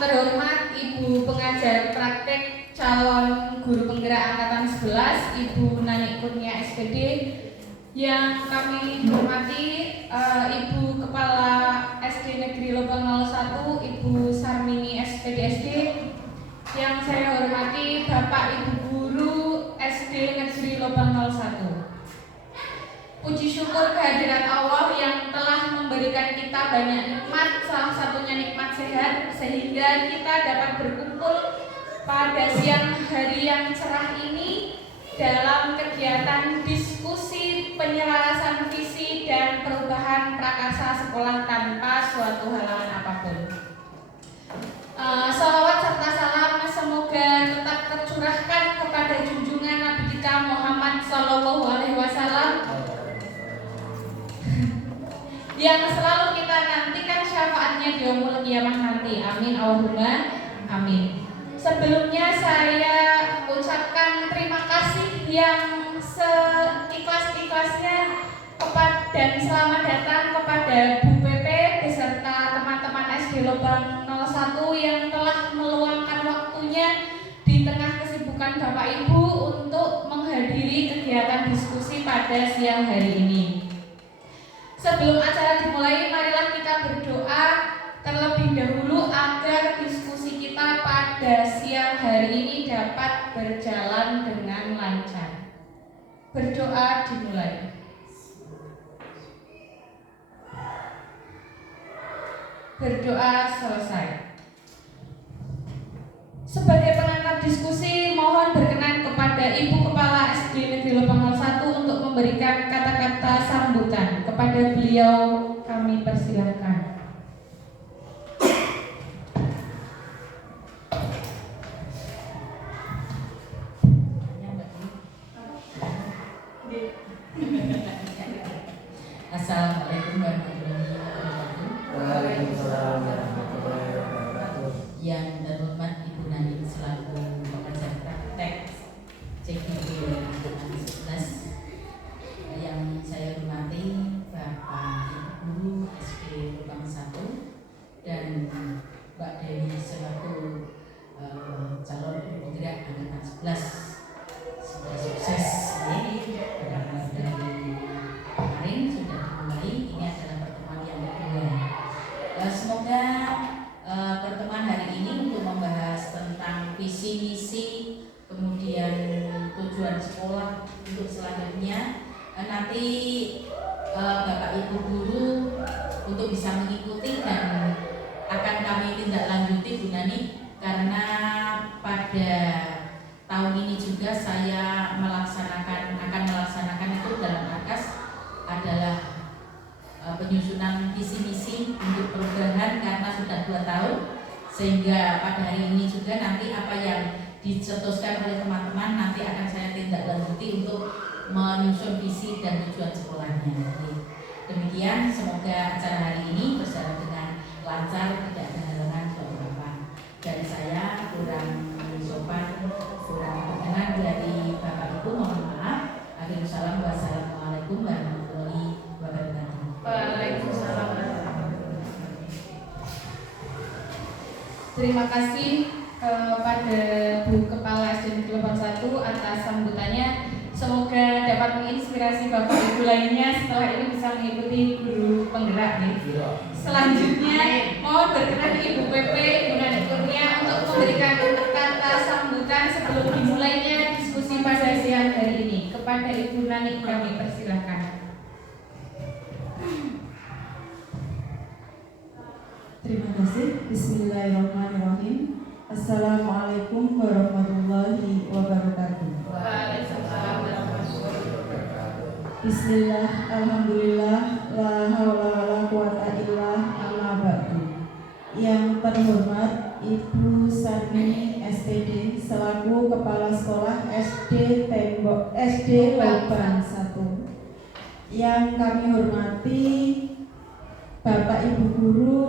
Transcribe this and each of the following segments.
terhormat Ibu Pengajar Praktek Calon Guru Penggerak Angkatan 11 Ibu Nani Kurnia SPD, yang kami hormati Ibu Kepala SD Negeri Lubang 01 Ibu Sarmini SPDSD, yang saya hormati Bapak Ibu Guru SD Negeri Lubang 01. Puji syukur kehadiran Allah yang telah memberikan kita banyak nikmat, salah satunya nikmat sehat, sehingga kita dapat berkumpul pada siang hari yang cerah ini dalam kegiatan diskusi penyelarasan visi dan perubahan prakarsa sekolah tanpa suatu halangan apapun. Salawat serta salam semoga tetap tercurahkan kepada junjungan Nabi kita Muhammad SAW yang selalu kita nantikan syafaatnya di yaumul qiyamah nanti. Amin Allahumma amin. Sebelumnya saya ucapkan terima kasih yang seikhlas-ikhlasnya dan selamat datang kepada Bu PP beserta teman-teman SD Lubang 01 yang telah meluangkan waktunya di tengah kesibukan Bapak Ibu untuk menghadiri kegiatan diskusi pada siang hari ini. Sebelum acara dimulai, marilah kita berdoa terlebih dahulu agar diskusi kita pada siang hari ini dapat berjalan dengan lancar. Berdoa dimulai. Berdoa selesai. Sebagai pengantar diskusi, mohon berkenan kepada Ibu Kepala SD Negeri Lubang 01 untuk memberikan kata-kata sambutan. Kepada beliau kami persilahkan. Assalamualaikum warahmatullahi wabarakatuh. Waalaikumsalam warahmatullahi wabarakatuh. Yang terhormat Ibu Nani selaku pengajar praktek CGD Angkatan 11, yang saya hormati Bapak Ibu Guru SD Lubang 1 dan Mbak Dewi selaku calon penggerak Angkatan 11. Sudah sukses ini karena dari kemarin sudah dimulai. Ini adalah pertemuan yang kedua. Semoga pertemuan hari ini untuk membahas tentang visi misi, kemudian tujuan sekolah untuk selanjutnya, nanti Bapak Ibu Guru untuk bisa mengikuti dan akan kami tindak lanjuti Bu Nani, karena pada tahun ini juga saya akan melaksanakan itu dalam AKAS adalah penyusunan visi misi untuk perubahan, karena sudah 2 tahun, sehingga pada hari ini juga nanti apa yang dicetuskan oleh teman-teman nanti akan saya tindak lanjuti untuk menyusun visi dan tujuan sekolahnya. Demikian, semoga acara hari ini berjalan dengan lancar, tidak ada halangan apa-apa. Dari saya kurang sopan, kurang berkenan dari Bapak Ibu, mohon maaf. Assalamualaikum wassalamualaikum warahmatullahi wabarakatuh. Waalaikumsalam. Terima kasih pada Bu Kepala SD Negeri Lubang 1 atas sambutannya. Semoga dapat menginspirasi Bapak Ibu lainnya setelah ini bisa mengikuti guru penggerak nih. Selanjutnya mohon berkenan Ibu PP Ibu Nani Kurnia untuk memberikan kata sambutan sebelum dimulainya diskusi pada siang hari ini. Kepada Ibu Nani kami persilahkan. Terima kasih. Bismillahirrahmanirrahim. Assalamualaikum warahmatullahi wabarakatuh. Waalaikumsalam warahmatullahi wabarakatuh. Bismillah, alhamdulillah, la haula wala quwata illa amma ba'du. Yang terhormat Ibu Sarmini SPD selaku Kepala Sekolah SD Lubang 1. Yang kami hormati Bapak Ibu Guru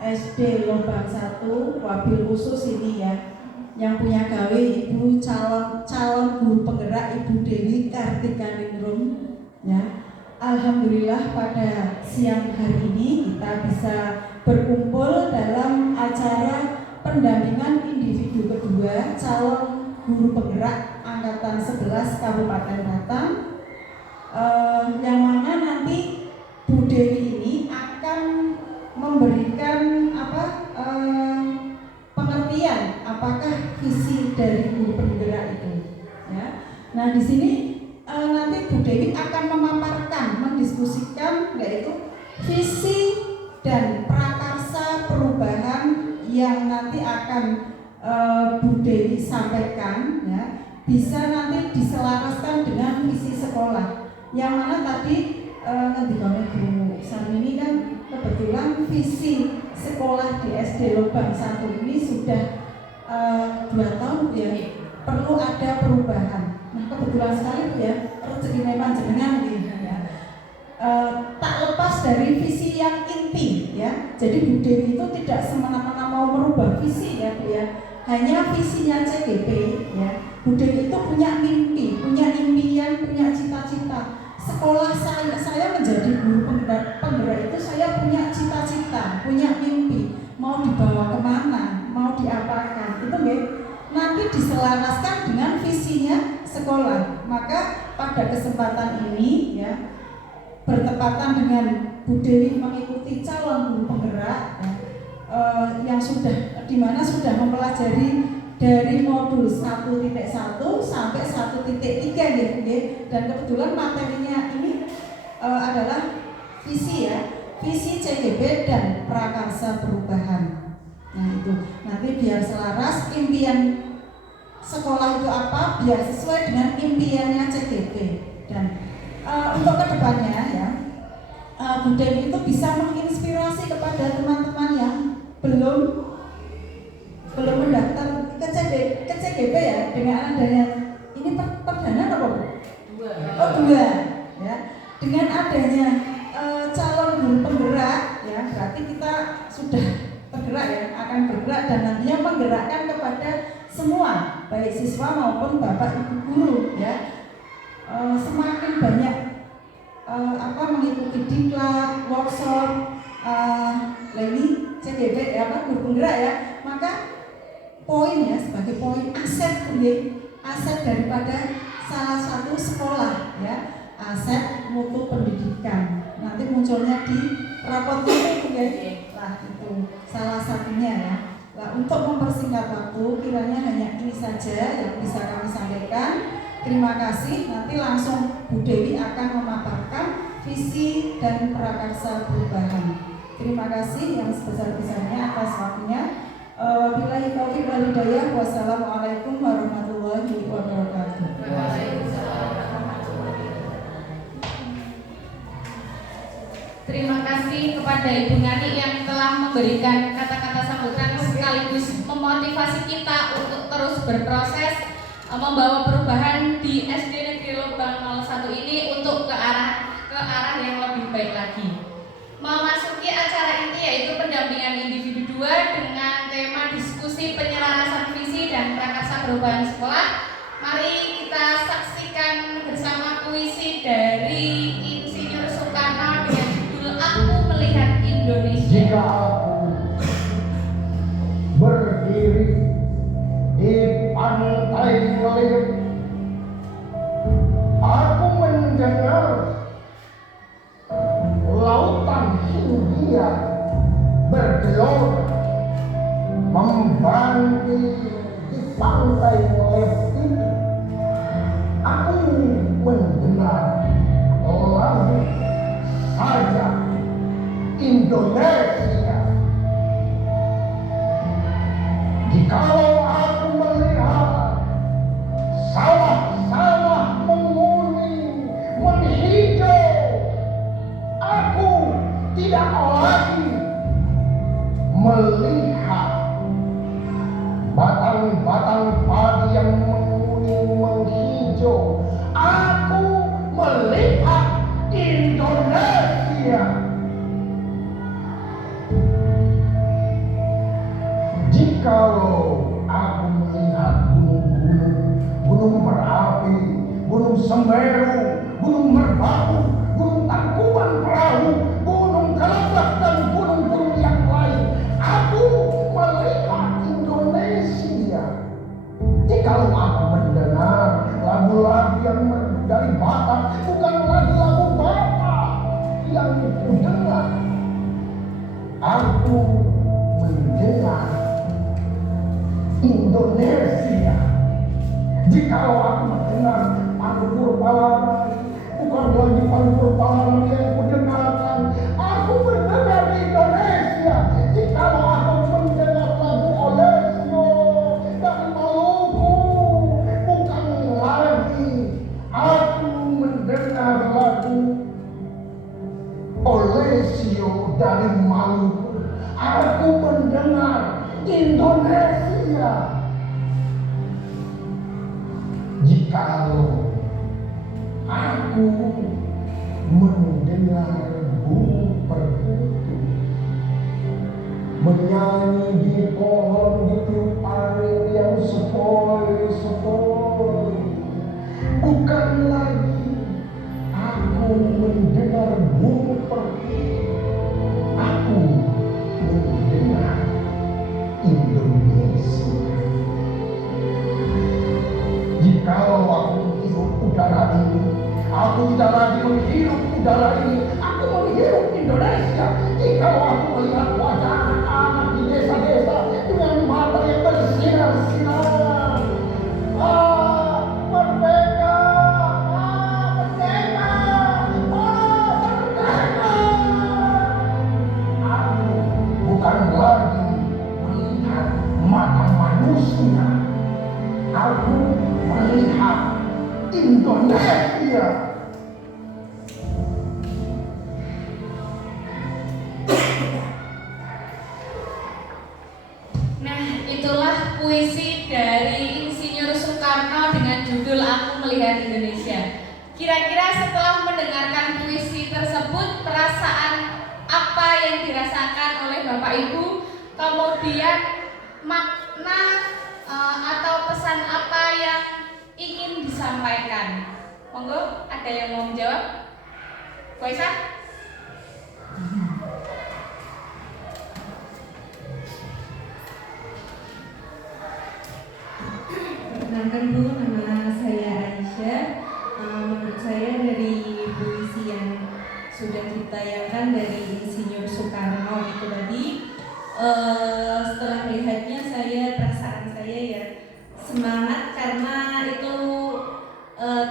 SD Lubang 1, wabil khusus ini ya, yang punya gawe Ibu calon guru penggerak Ibu Dewi Kartikaningrum ya. Alhamdulillah pada siang hari ini kita bisa berkumpul dalam acara pendampingan individu kedua calon guru penggerak angkatan 11 Kabupaten Batang, yang mana nanti Bu Dewi ini akan memberikan pengertian apakah visi dari guru penggerak itu, ya. Nah, di sini nanti Bu Dewi akan memaparkan, mendiskusikan yaitu visi dan prakarsa perubahan yang nanti akan Bu Dewi sampaikan, ya, bisa nanti diselaraskan dengan visi sekolah. Yang mana tadi ngendikane Bu Sarmini kan kebetulan visi sekolah di SD Lobang 1 ini sudah 2 tahun, ya, perlu ada perubahan. Nah, kebetulan sekali ya, rezeki panjenengan gitu, ya. Tak lepas dari visi yang inti, ya. Jadi Bu Dewi itu tidak semena-mena mau merubah visi, ya Bu, ya. Hanya visinya CGP, ya. Bu Dewi itu punya mimpi, punya impian, punya cita-cita. Sekolah saya menjadi guru penggerak itu saya punya cita-cita, punya mimpi, mau dibawa kemana, mau diapakan, itu ya. Nanti diselaraskan dengan visinya sekolah. Maka pada kesempatan ini, ya, bertepatan dengan Bu Dewi mengikuti calon guru penggerak, ya, yang sudah dimana sudah mempelajari dari modul 1.1 sampai 1.3 ya, dan kebetulan materinya ini adalah visi, ya, visi CGP dan prakarsa perubahan. Nah, itu nanti biar selaras impian sekolah itu apa, biar sesuai dengan impiannya CGP. Dan untuk kedepannya, ya, Bu Dewi itu bisa menginspirasi kepada teman-teman yang belum mendaftar ke CGP, ya, dengan adanya ini perdana apa Bu? 2, ya. Dengan adanya calon guru penggerak, ya, berarti kita sudah bergerak, ya, akan bergerak dan nantinya menggerakkan kepada semua, baik siswa maupun bapak ibu guru, ya. Semakin banyak mengikuti diklat, workshop, ini CGP, ya, guru penggerak, ya, maka poin, ya, sebagai poin aset, aset daripada salah satu sekolah, ya, aset mutu pendidikan. Nanti munculnya di rapot itu, ya, lah itu salah satunya, ya. Nah, untuk mempersingkat waktu, kiranya hanya ini saja yang bisa kami sampaikan. Terima kasih. Nanti langsung Bu Dewi akan memaparkan visi dan prakarsa perubahan. Terima kasih yang sebesar-besarnya atas waktunya. Billahi taufiq wal hidayah. Wassalamualaikum warahmatullahi wabarakatuh. Terima kasih kepada Ibu Ngani yang telah memberikan kata-kata sambutan sekaligus memotivasi kita untuk terus berproses membawa perubahan di SD Negeri Lobang 01 ini untuk ke arah yang lebih baik lagi. Memasuki acara inti yaitu pendampingan individu 2 dengan tema diskusi penyelarasan visi dan prakarsa perubahan sekolah. Mari kita saksikan bersama puisi dari Insinyur Soekarno dengan judul Aku Melihat Indonesia. Jika aku berdiri di pantai Ngeliat, aku mendengar lautan Hindia bergelora membanting di pantai Ngeliat ini. Aku mendengar lagu saja Indonesia. Jikalau aku melihat sawah-sawah menguning, menghijau, aku tidak lagi melihat batang-batang padi yang menguning, menghijau. Aku melihat Indonesia. Jikalau aku melihat gunung-gunung, gunung berapi, gunung Semeru, gunung Merbabu, gunung Tangkuban Perahu, gunung Geladak dan gunung-gunung yang lain, aku melihat Indonesia. Indonesia. Jikalau aku mendengar pantun Palangkaraya, bukan lagi pantun Palangkaraya yang kudengarkan, aku mendengar Indonesia. Jikalau aku mendengar lagu Olesio dari Maluku, bukan lagi aku mendengar lagu Olesio dari Maluku, aku mendengar Indonesia. Jikalau aku mendengar burung perkutut menyanyi di pohon itu angin yang sepoi-sepoi, bukan lagi aku mendengar burung perkutut, aku mendengar Indonesia. Jikalau aku menghirup udara ini, aku tidak lagi menghirup udara ini, aku menghirup Indonesia. Jikalau aku melihat wajah anak-anak di desa-desa dengan mata yang bersinar-sinar, merdeka, merdeka, merdeka. Aku bukan lagi melihat mata manusia, aku melihat Indonesia. Nah, itulah puisi dari Insinyur Soekarno dengan judul Aku Melihat Indonesia. Kira-kira setelah mendengarkan puisi tersebut, perasaan apa yang dirasakan oleh Bapak Ibu? Kemudian makna atau pesan apa yang ingin disampaikan? Monggo, ada yang mau menjawab? Koisa? Perkenalkan Bu, nama saya Aisyah. Menurut saya dari puisi yang sudah ditayangkan dari Insinyur Soekarno itu tadi, setelah melihatnya perasaan saya ya semangat karena itu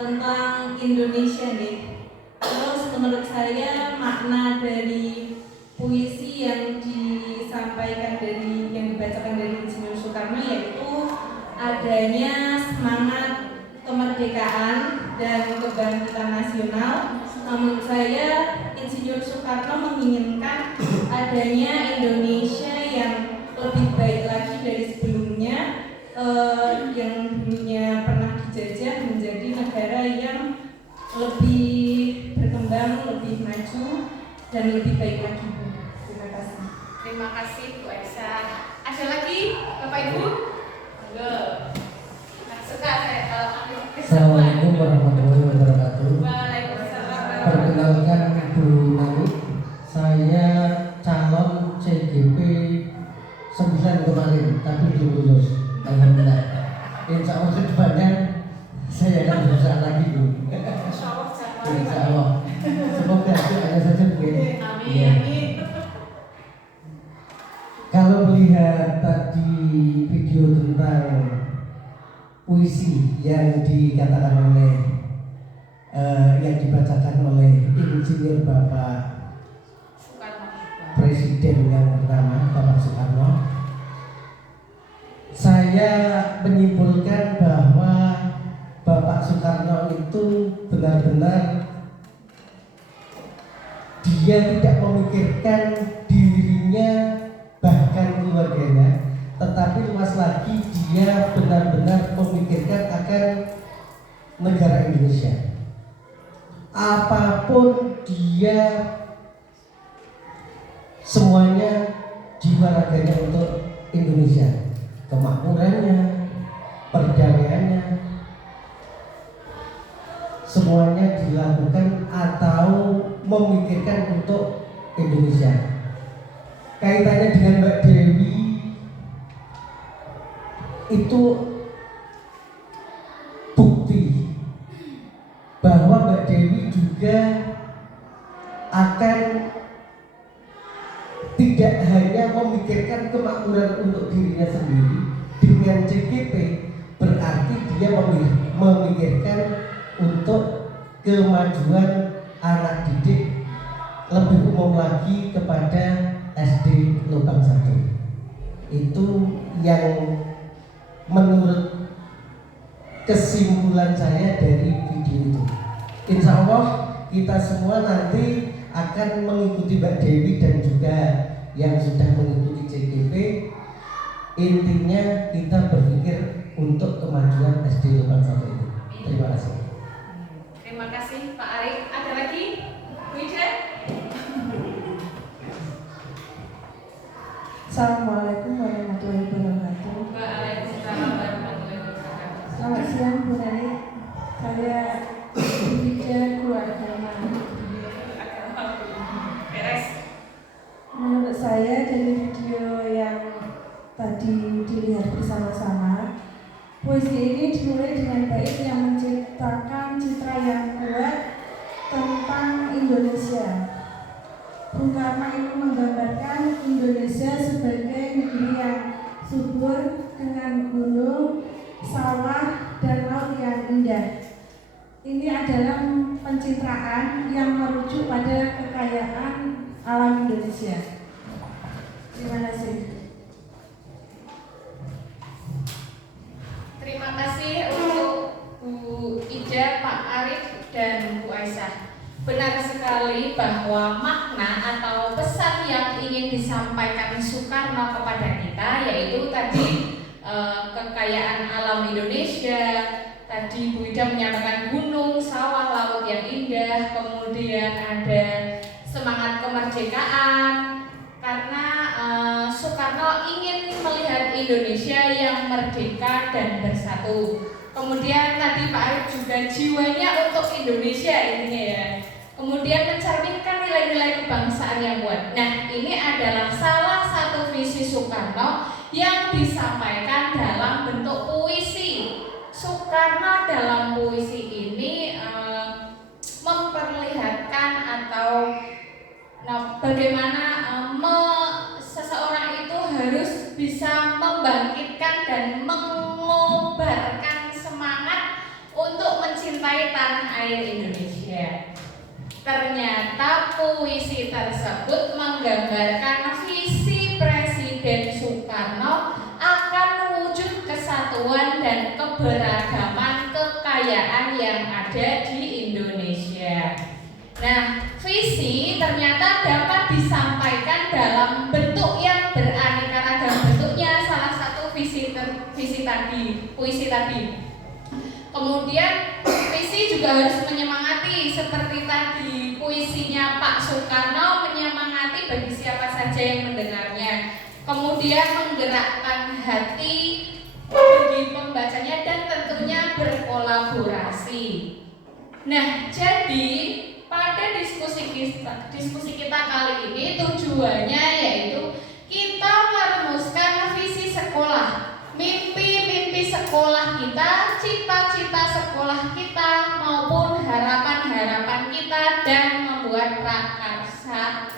tentang Indonesia nih. Terus menurut saya makna dari puisi yang disampaikan yang dibacakan dari Insinyur Soekarno yaitu adanya semangat kemerdekaan dan kebangkitan nasional. Menurut saya Insinyur Soekarno menginginkan adanya Indonesia yang lebih baik lagi dari sebelumnya, yang dulunya pernah dijajah menjadi negara yang lebih berkembang, lebih maju dan lebih baik lagi. Terima kasih. Terima kasih Bu Aisyah. Ada lagi Bapak Ibu? Nah, suka saya kalau ambil kesimpulan. Assalamualaikum warahmatullahi wabarakatuh. Waalaikumsalam. Perkenalkan Bu Nani, saya calon CGP 9 kemarin, tapi belum lulus. Alhamdulillah. Insya Allah kedepannya saya akan berusaha lagi Bu. Insya Allah. Semoga doanya saja Bu. Amin. Kalau melihat tadi video tentang puisi yang dikatakan oleh yang dibacakan oleh Insinyur Bapak Presiden yang pertama Bapak Soekarno, saya menyimpulkan bahwa Bapak Soekarno itu benar-benar dia tidak memikirkan dirinya bahkan keluarganya, tetapi luas lagi dia benar-benar memikirkan akan negara Indonesia. Apapun dia semuanya jiwa raganya untuk Indonesia, kemakmurannya, perdamaiannya, semuanya dilakukan atau memikirkan untuk Indonesia. Kaitannya dengan Mbak Dewi itu bukti bahwa Mbak Dewi juga akan tidak hanya memikirkan kemakmuran untuk dirinya sendiri dengan dengan CGP berarti dia memikirkan untuk kemajuan anak didik lebih umum lagi kepada SD Lubang 1. Itu yang menurut kesimpulan saya dari video itu. Insya Allah kita semua nanti akan mengikuti Mbak Dewi dan juga yang sudah mengikuti CGP. Intinya kita berpikir untuk kemajuan SD Lubang 1 itu. Terima kasih. Terima kasih Pak Arif. Ada lagi? Bu Ida? Assalamualaikum warahmatullahi wabarakatuh. Waalaikumsalam warahmatullahi wabarakatuh. Selamat siang Bu Nani. Saya Ida keluarga Beres. Menurut saya dari video yang tadi dilihat bersama-sama, puisi ini dimulai dengan bait yang menciptakan citra yang kuat tentang Indonesia. Bung Karno itu menggambarkan Indonesia sebagai negeri yang subur dengan gunung, sawah, dan laut yang indah. Ini adalah pencitraan yang merujuk pada kekayaan alam Indonesia. Terima kasih. Terima kasih untuk Bu Ida, Pak Arif, dan Bu Aisyah. Benar sekali bahwa makna atau pesan yang ingin disampaikan Soekarno kepada kita yaitu tadi kekayaan alam Indonesia. Tadi Bu Ida menyampaikan gunung, sawah, laut yang indah, kemudian ada semangat kemerdekaan karena Soekarno ingin melihat Indonesia yang merdeka dan bersatu. Kemudian tadi Pak Arif juga jiwanya untuk Indonesia intinya ya. Kemudian mencerminkan nilai-nilai kebangsaan yang kuat. Nah, ini adalah salah satu visi Soekarno yang disampaikan dalam bentuk puisi. Soekarno dalam puisi ini memperlihatkan atau bagaimana seseorang itu harus bisa membangkitkan dan mengobarkan semangat untuk mencintai tanah air Indonesia. Ternyata puisi tersebut menggambarkan visi Presiden Soekarno akan wujud kesatuan dan keberagaman kekayaan yang ada di Indonesia. Nah, visi ternyata dapat disampaikan dalam bentuk yang beraneka ragam bentuknya. Salah satu puisi tadi. Kemudian visi juga harus menyemangati seperti tadi puisinya Pak Soekarno menyemangati bagi siapa saja yang mendengarnya. Kemudian menggerakkan hati bagi pembacanya dan tentunya berkolaborasi. Nah, jadi pada diskusi kita kali ini tujuannya yaitu kita merumuskan visi sekolah, mimpi-mimpi sekolah kita, cita-cita sekolah kita maupun harapan-harapan kita dan membuat prakarsa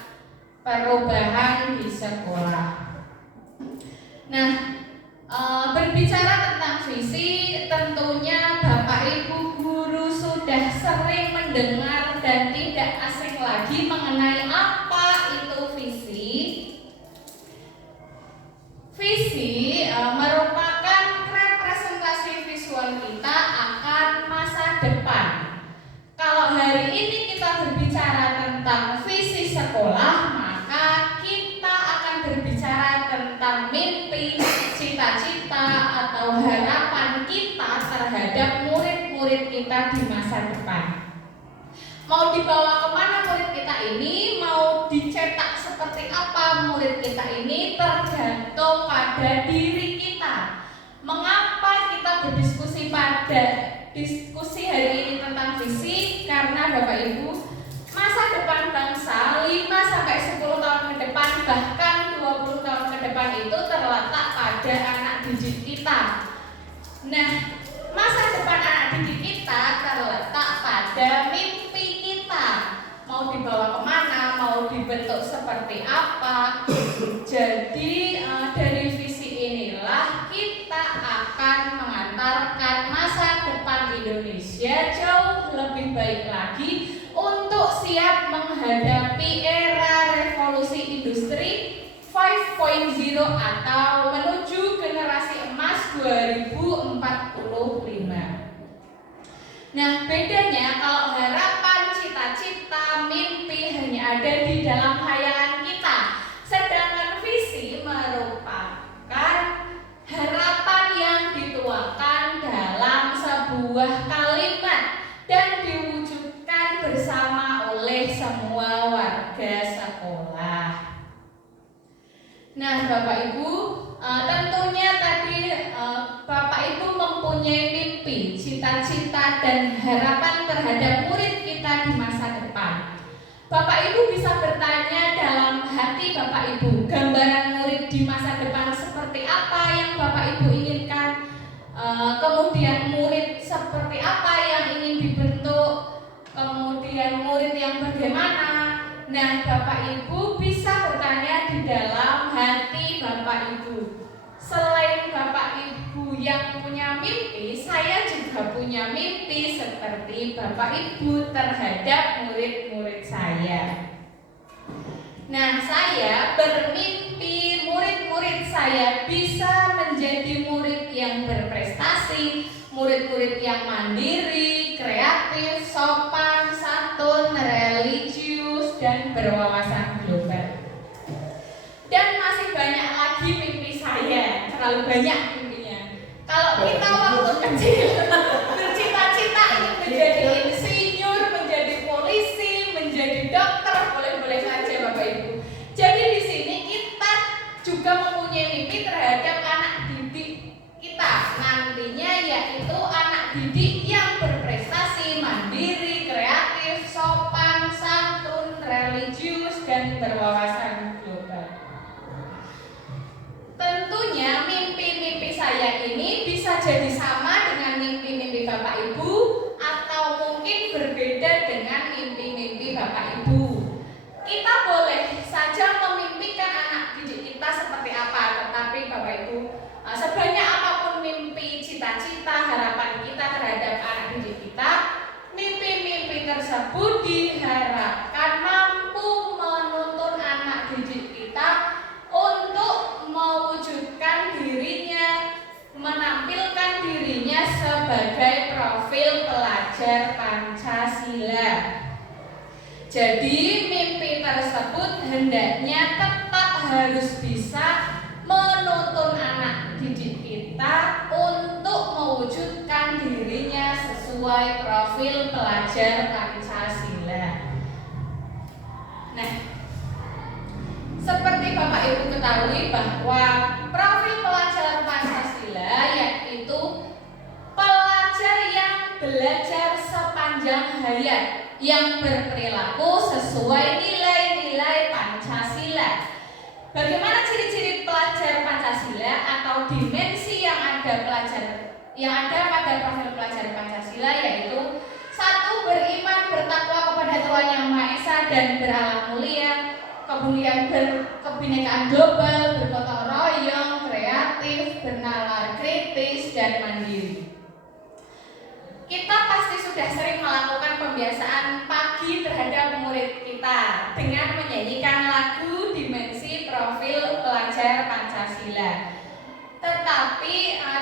perubahan di sekolah. Nah, berbicara tentang visi, tentunya Bapak Ibu guru sudah sering mendengar dan tidak asing lagi mengenai apa itu visi. Visi merupakan representasi visual kita akan masa depan. Kalau hari ini kita berbicara tentang visi sekolah, maka kita akan berbicara tentang mimpi, cita-cita atau harapan kita terhadap murid-murid kita di masa depan. Mau dibawa kemana murid kita ini, mau dicetak seperti apa murid kita ini, tergantung pada diri kita. Mengapa kita berdiskusi pada diskusi hari ini tentang visi? Karena Bapak Ibu, masa depan bangsa 5-10 tahun ke depan, bahkan 20 tahun ke depan itu terletak pada anak didik kita. Nah, masa depan anak didik kita terletak pada mimpi kita. Mau dibawa kemana, mau dibentuk seperti apa. Jadi dari visi inilah kita Nah, bedanya kalau harapan, cita-cita, mimpi hanya ada di dalam khayalan kita. Sedangkan visi merupakan harapan yang dituangkan dalam sebuah kalimat dan diwujudkan bersama oleh semua warga sekolah. Nah, Bapak Ibu, tentunya tadi Bapak Ibu mempunyai mimpi, cita-cita dan harapan terhadap murid kita di masa depan. Bapak Ibu bisa bertanya dalam hati Bapak Ibu, gambaran murid di masa depan seperti apa yang Bapak Ibu inginkan? Kemudian murid seperti apa yang ingin dibentuk? Kemudian murid yang bagaimana? Nah, Bapak Ibu bisa bertanya di dalam hati Bapak Ibu. Selain Bapak Ibu yang punya mimpi, saya juga punya mimpi seperti Bapak Ibu terhadap murid-murid saya. Nah, saya bermimpi murid-murid saya bisa menjadi murid yang berprestasi, murid-murid yang mandiri, kreatif, sopan, santun, religius, dan berwawasan global. Dan masih banyak lagi mimpi saya, terlalu banyak mimpinya. Kalau kita waktu kecil bercita-cita ingin menjadi insinyur, menjadi polisi, menjadi dokter, boleh-boleh saja Bapak Ibu. Jadi di sini kita juga mempunyai mimpi terhadap anak didik kita nantinya, yaitu anak didik yang berprestasi, mandiri, kreatif, sopan, santun, religius, dan berwawasan global. Tentunya mimpi-mimpi saya ini bisa jadi sama dengan mimpi-mimpi Bapak Ibu, atau mungkin berbeda dengan mimpi-mimpi Bapak Ibu. Kita boleh saja memimpikan anak didik kita seperti apa, tetapi Bapak Ibu, sebanyak apapun mimpi, cita-cita, harapan kita terhadap anak didik kita, mimpi-mimpi tersebut diharapkan mampu menuntun anak didik kita untuk mewujudkan dirinya, menampilkan dirinya sebagai profil pelajar Pancasila. Jadi mimpi tersebut hendaknya tetap harus bisa menuntun anak didik kita untuk mewujudkan dirinya sesuai profil pelajar Pancasila. Nah, seperti Bapak Ibu ketahui bahwa profil pelajar Pancasila yaitu pelajar yang belajar sepanjang hayat, yang berperilaku sesuai nilai-nilai Pancasila. Bagaimana ciri-ciri pelajar Pancasila atau dimensi yang ada pada profil pelajar Pancasila, yaitu 1. Beriman, bertakwa kepada Tuhan Yang Maha Esa dan berakhlak mulia. Kemudian berkebinekaan global, bergotong royong, kreatif, bernalar kritis, dan mandiri. Kita pasti sudah sering melakukan pembiasaan pagi terhadap murid kita dengan menyanyikan lagu dimensi profil pelajar Pancasila. Tetapi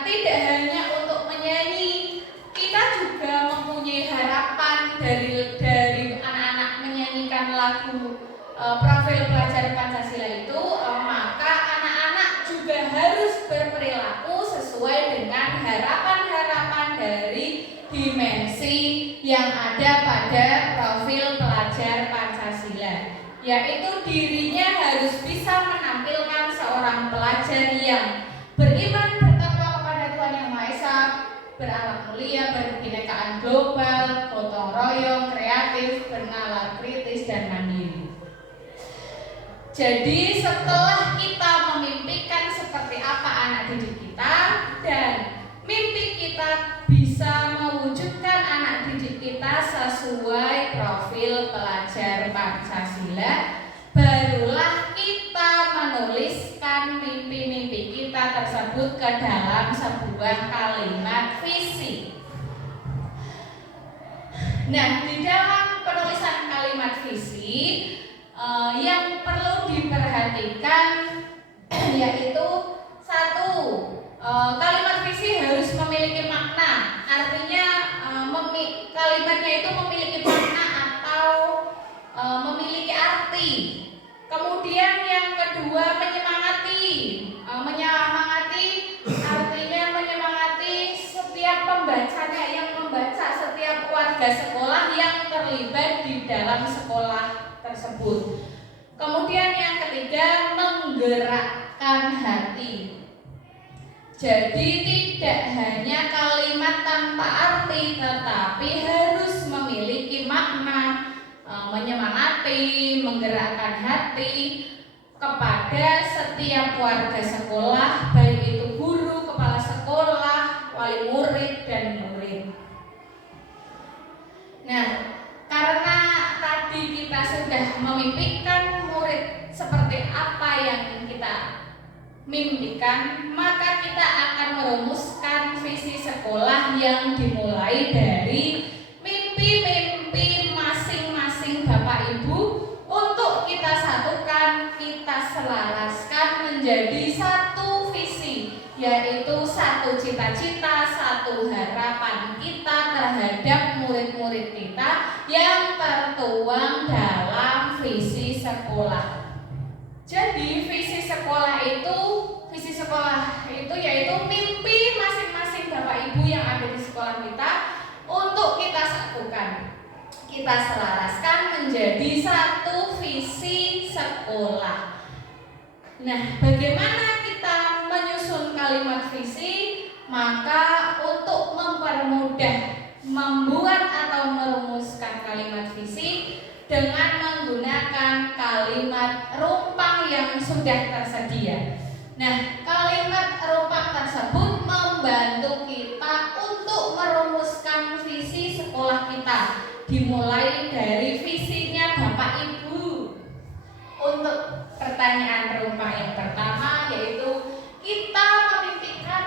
tidak hanya untuk menyanyi, kita juga mempunyai harapan dari anak-anak menyanyikan lagu profil pelajar Pancasila itu, maka anak-anak juga harus berperilaku sesuai dengan harapan-harapan dari dimensi yang ada pada profil pelajar Pancasila, yaitu dirinya harus bisa menampilkan seorang pelajar yang beriman, bertakwa kepada Tuhan Yang Maha Esa, berakhlak mulia, berkebinekaan global, gotong royong, kreatif, bernalar kritis, dan mandiri. Jadi setelah kita memimpikan seperti apa anak didik kita dan mimpi kita bisa mewujudkan anak didik kita sesuai profil pelajar Pancasila, barulah kita menuliskan mimpi-mimpi kita tersebut ke dalam sebuah kalimat visi. Nah, di dalam penulisan kalimat visi yang perlu diperhatikan yaitu 1. Kalimat visi harus memiliki makna, artinya dalam sekolah tersebut. Kemudian yang ketiga, menggerakkan hati. Jadi tidak hanya kalimat tanpa arti, tetapi harus memiliki makna, menyemangati, menggerakkan hati kepada setiap warga sekolah, baik itu guru, kepala sekolah, wali murid, dan murid. Nah, karena tadi kita sudah memimpikan murid seperti apa yang kita mimpikan, maka kita akan merumuskan visi sekolah yang dimulai dari mimpi-mimpi masing-masing Bapak Ibu untuk kita satukan, kita selaraskan menjadi satu visi, yaitu satu cita-cita, satu harapan kita terhadap murid-murid kita yang tertuang dalam visi sekolah. Jadi visi sekolah itu yaitu mimpi masing-masing Bapak Ibu yang ada di sekolah kita untuk kita satukan, kita selaraskan menjadi satu visi sekolah. Nah, bagaimana kita menyusun kalimat visi? Maka untuk mempermudah membuat atau merumuskan kalimat visi dengan menggunakan kalimat rumpang yang sudah tersedia. Nah, kalimat rumpang tersebut membantu kita untuk merumuskan visi sekolah kita, dimulai dari visinya Bapak Ibu. Untuk pertanyaan rumpang yang pertama, yaitu kita memimpikan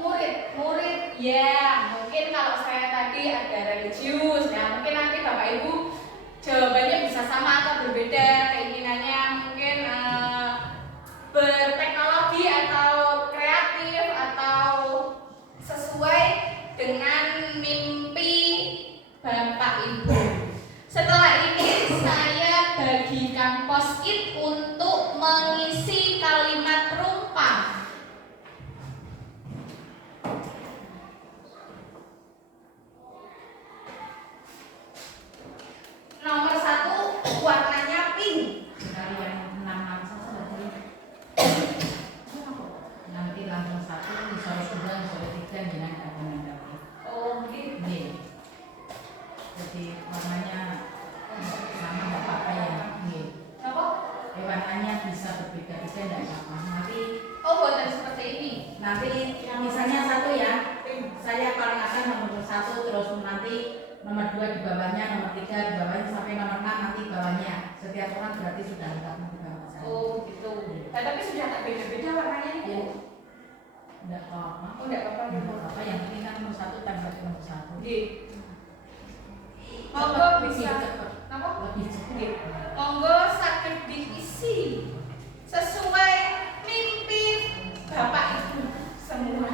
murid-murid ya, mungkin kalau saya tadi ada religius, nah mungkin nanti Bapak Ibu jawabannya bisa sama atau berbeda keinginannya, mungkin berteknologi atau kreatif atau sesuai dengan mimpi Bapak Ibu. Setelah ini saya bagikan post-it untuk mengisi kalimat rumpang. Nomor 1 warnanya pink. Dari yang 6 nanti langsung 1 disuruh 2 disuruh 3 dengan Oh, gitu. Jadi warnanya sama nggak apa-apa ya. Apa? Warnanya bisa berbeda-beda tidak apa-apa. Nanti buatan seperti ini. nanti misalnya 1 ya, saya paling akan nomor 1, terus nanti nomor 2 di bawahnya, nomor 3 di bawahnya, sampai nomor 6 nanti bawahnya. Setiap orang berarti sudah lengkap nanti bawah saya. Oh gitu. Nah, tapi sudah tak beda-beda warnanya ini. Ya. Enggak apa-apa. Oh, enggak apa-apa. Enggak apa-apa, yang penting kan nomor 1 tambah nomor 1. Gitu. Monggo bisa. Apa? Lebih cepat. Monggo saged diisi sesuai mimpi Bapak Ibu semua.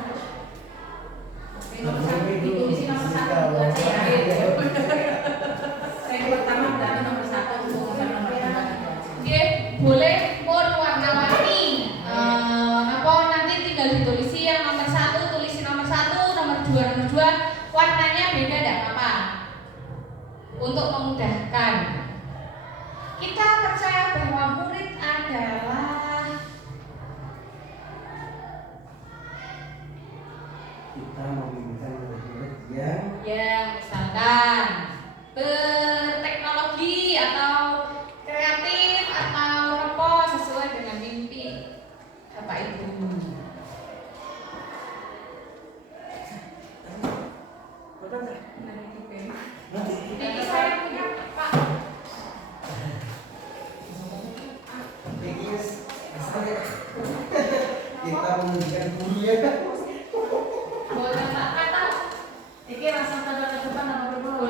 Nomor 1 ditulis nomor 1 buat saya. Saya pertama berarti nomor 1 untuk nomor 2. Nggih, boleh pun warna-warni. Nanti tinggal ditulisi yang nomor 1, tulisi nomor 1, nomor 2, warnanya beda enggak apa-apa. Untuk memudahkan, kita percaya bahwa murid adalah Kita memimpikan murid-murid yang misalkan berteknologi atau kreatif atau apa sesuai dengan mimpi Bapak Ibu. Ini saya punya Pak. kita memimpikan guru ya. Boleh tak kata? Iki rasa tanda depan nomor 2.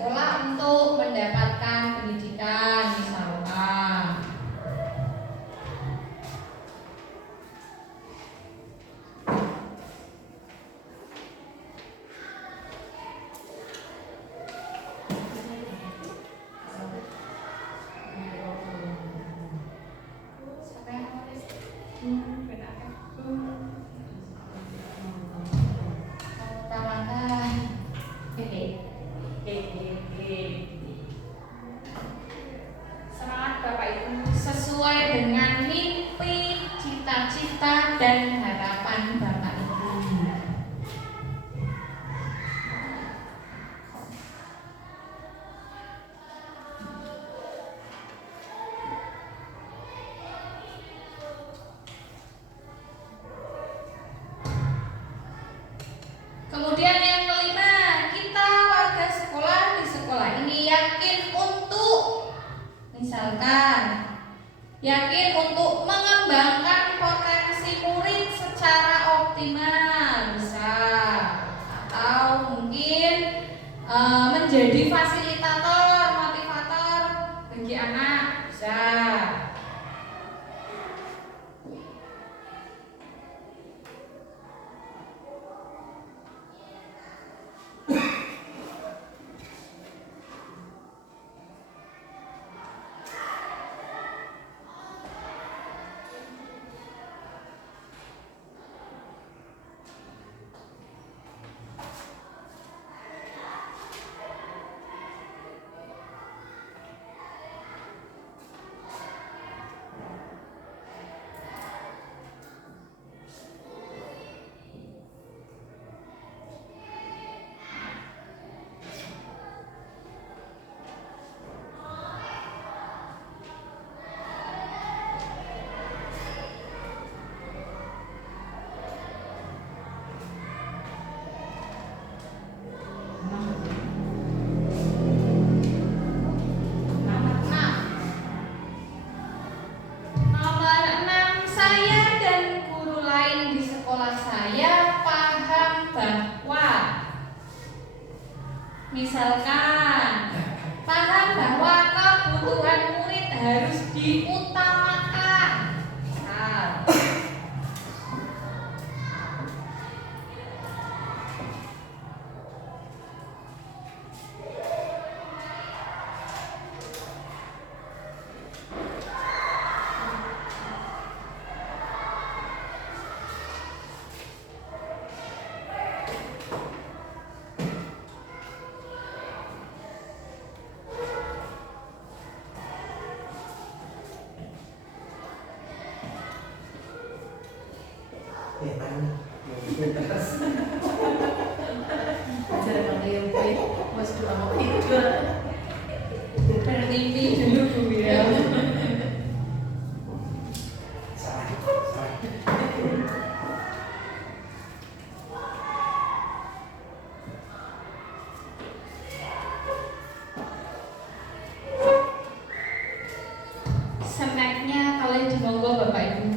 sekolah untuk mendapatkan pendidikan misalkan. Siapa yang nulis? Benar. Tamankan. Semangat Bapak Ibu sesuai dengan mimpi, cita-cita dan harapan Bapak Ibu. Kemudian yang kelima, kita warga sekolah di sekolah ini yakin untuk mengembangkan potensi murid secara optimal, bisa atau mungkin menjadi fasilitator, motivator bagi anak, bisa. Nomor 6, saya dan guru lain di sekolah saya paham bahwa misalkan paham bahwa kebutuhan murid harus diutamakan. Misal, bermimpi dulu Bu ya. Snacknya kalian dimonggo Bapak Ibu.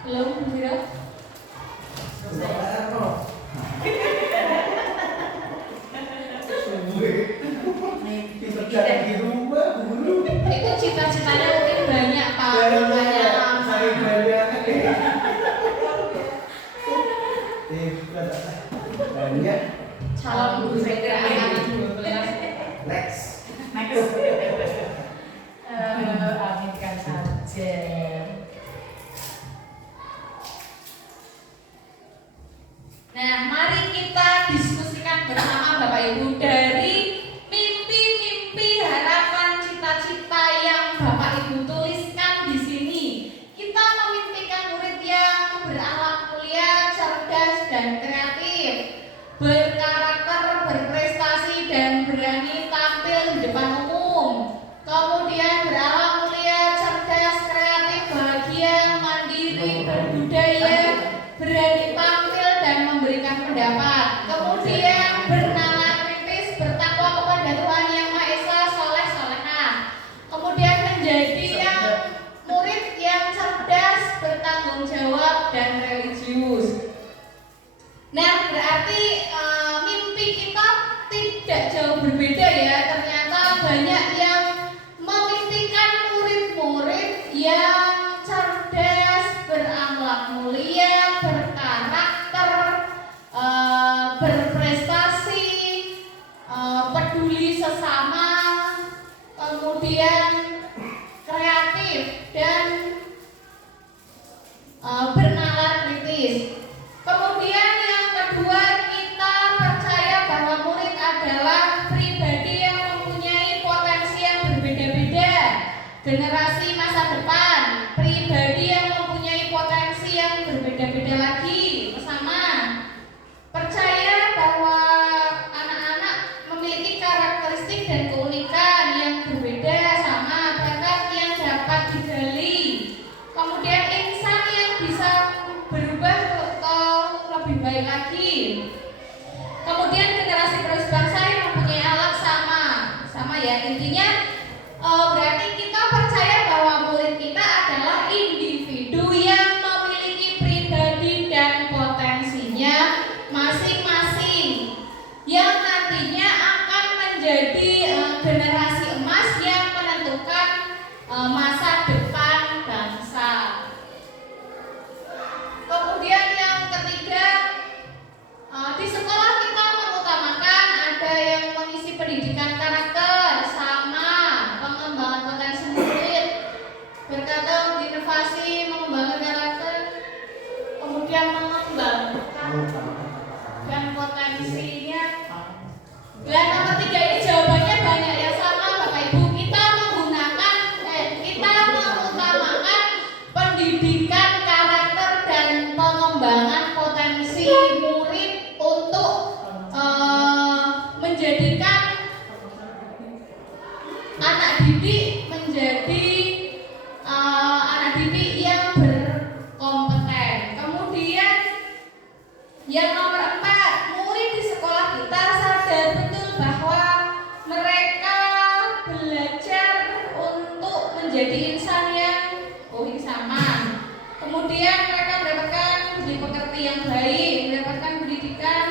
Belum, Bu Wiro? Di rumah guru. Itu cita-citanya mungkin banyak, Pak. Banyak. Calon guru penggerak angkatan 12. Next. Aminkan saja. Nah, mari kita diskusikan bersama Bapak Ibu dari mimpi-mimpi, harapan, cita-cita yang Bapak Ibu tuliskan di sini. Kita memimpikan murid yang berakhlak mulia, cerdas dan kreatif, berkarakter, berprestasi dan berani tampil di depan umum. Kemudian berakhlak mulia, cerdas, kreatif, bahagia, mandiri, berbudaya, berani tampil dan memberikan pendapat. Kemudian bernalar kritis, bertakwa kepada Tuhan Yang Maha Esa, soleh solehah. Kemudian menjadi yang murid yang cerdas, bertanggung jawab dan religius. Nah, berarti mimpi kita tidak jauh berbeda ya. Ternyata banyak yang memimpikan murid-murid yang cerdas, berakhlak mulia, berkarakter, berprestasi, peduli sesama, kemudian kreatif dan bernalar kritis. Kemudian yang kedua, kita percaya bahwa murid adalah pribadi yang mempunyai potensi yang berbeda-beda. Generasi masa depan, pribadi yang mempunyai potensi yang berbeda-beda lagi. Sama, percaya bahwa anak-anak memiliki karakteristik dan keunikan yang berbeda, sama bakat yang dapat digali. Kemudian insan yang bisa berubah ke lebih baik lagi. Kemudian generasi penerus bangsa yang mempunyai alat sama ya. Intinya berarti kita percaya bahwa murid kita adalah individu yang memiliki pribadi dan potensinya masing-masing, yang nantinya akan menjadi generasi emas yang menentukan masa depan bangsa. Kemudian yang ketiga, di sekolah kita mengutamakan ada yang mengisi pendidikan karakter, sama pengembangan potensi murid, berkata inovasi, mengembangkan karakter, kemudian mengembangkan dan potensinya. Dan nomor 3 ini jawabannya banyak yang sama, Bapak Ibu. Kita mengutamakan pendidikan karakter dan pengembangan potensi murid untuk menjadikan anak didik menjadi anak didik yang berkompeten. Kemudian yang nomor 4, murid di sekolah kita sadar betul bahwa mereka belajar untuk menjadi insan yang sama. Kemudian mereka mendapatkan budi pekerti yang baik, mendapatkan pendidikan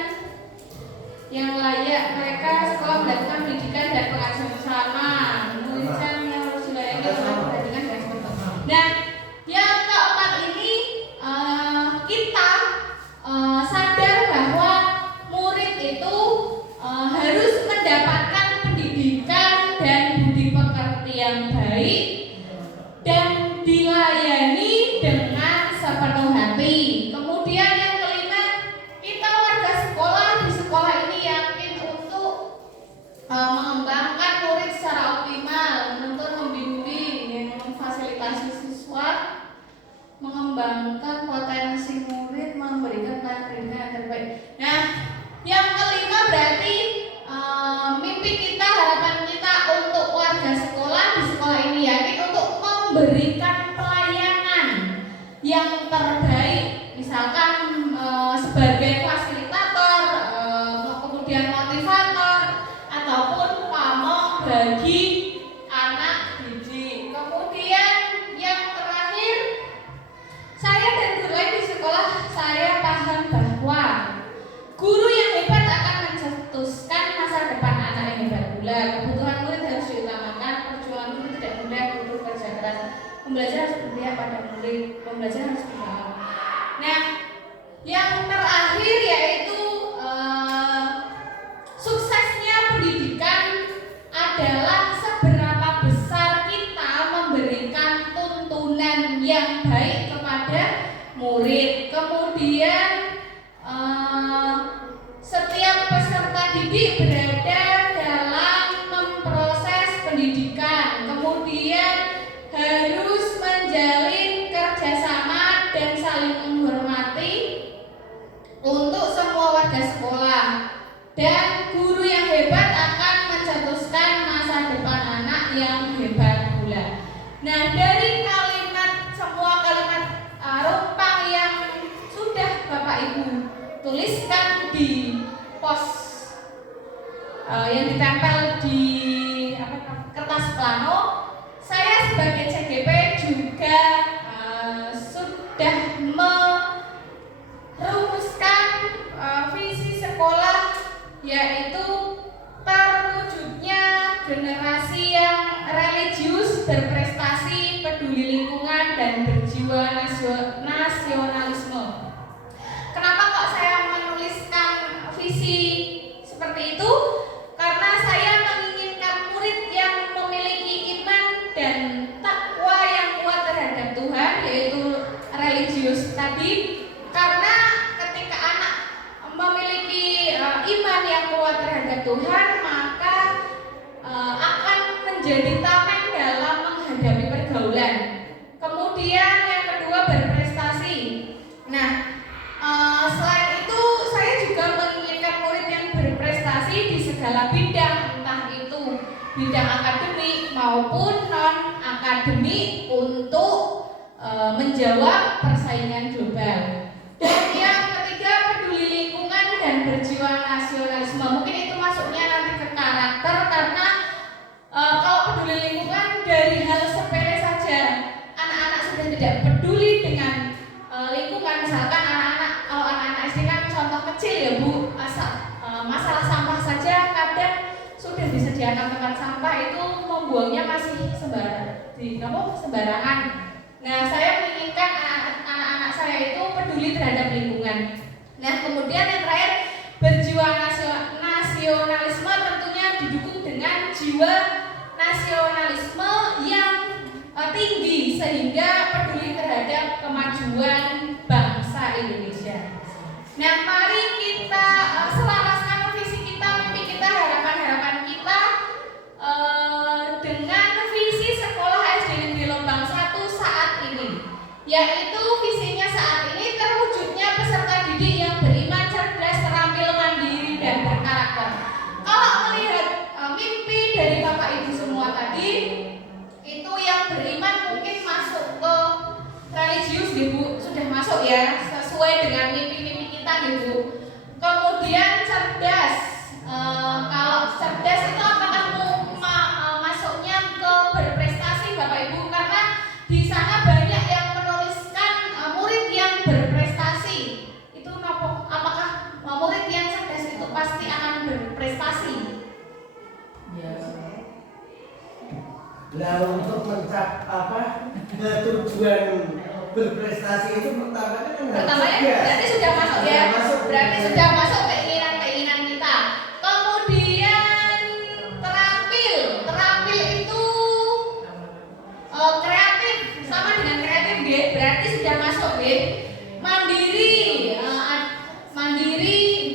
yang layak. Mereka sekolah mendapatkan pendidikan dan pengajaran sama, menuliskan yang harus dilayani oleh pendidikan dan sebagainya. Nah, yang keempat ini kita sadar bahwa murid itu harus mendapatkan pendidikan dan budi pekerti yang baik dan dilayani dengan sepenuh hati. Kemudian yang kelima, kita warga sekolah di sekolah ini yakin untuk mengembangkan murid secara optimal, menuntun, membimbing, memfasilitasi siswa, mengembangkan potensi murid, memberikan pendidikan yang terbaik. Nah, yang kelima berarti mimpi kita, harapan kita untuk warga sekolah di sekolah ini yakin untuk memberikan pelayanan yang terbaik, misalkan sebagai fasilitator, kemudian motivator, bagi anak didik. Kemudian yang terakhir, saya dan guru lain di sekolah saya paham bahwa guru yang hebat akan mencetuskan masa depan anak yang hebat pula. Kebutuhan murid harus diutamakan, perjuangan guru tidak mudah, butuh kerja keras. Pembelajaran harus berpihak pada murid, pembelajaran harus berpihak. Nah, yang terakhir yaitu suksesnya pendidikan adalah seberapa besar kita memberikan tuntunan yang baik kepada murid. Kemudian setiap peserta didik berada dalam memproses pendidikan. Kemudian harus menjalin kerjasama dan saling menghormati untuk semua warga sekolah. Dan guru yang hebat akan mencetuskan masa depan anak yang hebat pula. Nah, dari semua kalimat rumpang yang sudah Bapak Ibu tuliskan di pos yang ditempel di kertas plano, saya sebagai CGP juga sudah merumuskan visi sekolah, yaitu terwujudnya generasi yang religius, berprestasi, peduli lingkungan, dan berjiwa nasionalisme. Kenapa kok saya menuliskan visi seperti itu? Karena saya menginginkan murid yang memiliki iman dan takwa yang kuat terhadap Tuhan, yaitu religius tadi. Karena ketika anak memiliki iman yang kuat terhadap Tuhan, maka akan menjadi tameng dalam menghadapi pergaulan. Kemudian yang kedua, berprestasi. Nah, selain itu saya juga menginginkan murid yang berprestasi di segala bidang, entah itu bidang akademik maupun non akademik, untuk menjawab persaingan global. Dan yang ketiga, peduli lingkungan dan berjiwa nasionalisme. Mungkin itu masuknya nanti ke karakter, karena kalau peduli lingkungan dari hal sepele saja anak-anak sudah tidak peduli dengan lingkungan. Misalkan kalau anak-anak SD kan contoh kecil ya Bu, masalah sampah saja kadang sudah disediakan tempat sampah, itu membuangnya masih sembarangan. Nah, saya menginginkan anak-anak saya itu peduli terhadap lingkungan. Nah, kemudian yang terakhir, berjiwa nasionalisme, tentunya didukung dengan jiwa nasionalisme yang tinggi, sehingga peduli terhadap kemajuan bangsa Indonesia. Nah, mari kita selaraskan visi kita, mimpi kita, harapan-harapan kita dengan visi sekolah SD Negeri Lombang 1 saat ini, yaitu visinya saat ini terwujudnya peserta didik yang beriman, cerdas, terampil, mandiri, dan berkarakter. Kalau melihat mimpi dari Bapak Ibu semua tadi, itu yang beriman mungkin masuk ke religius, Bu, sudah masuk ya, sesuai dengan mimpi-mimpi kita, Bu. Kemudian cerdas, kalau cerdas itu apakah masuknya ke berprestasi, Bapak Ibu? Karena di sana banyak yang menuliskan murid yang berprestasi. Itu apakah murid yang cerdas itu pasti akan berprestasi? Ya. Nah, untuk mencapai tujuan berprestasi itu pertama kan berarti sudah masuk ya. Berarti sudah masuk keinginan kita. Kemudian terampil itu kreatif, sama dengan kreatif, berarti sudah masuk, mandiri,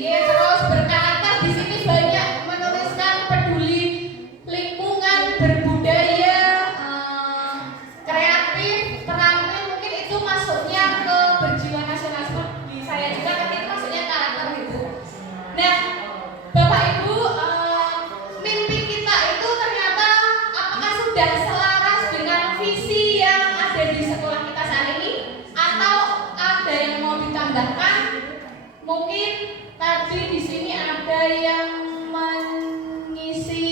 terus berkarakter. Di sini banyak menuliskan peduli lingkungan, berbudaya, kreatif, terampil. Mungkin itu masuknya ke berjiwa nasionalisme. Di saya juga kan itu masuknya karakter, Ibu. Nah, Bapak Ibu, mimpi kita itu ternyata apakah sudah selaras dengan visi yang ada di sekolah kita saat ini, atau ada yang mau ditambahkan? Mungkin tadi di sini ada yang mengisi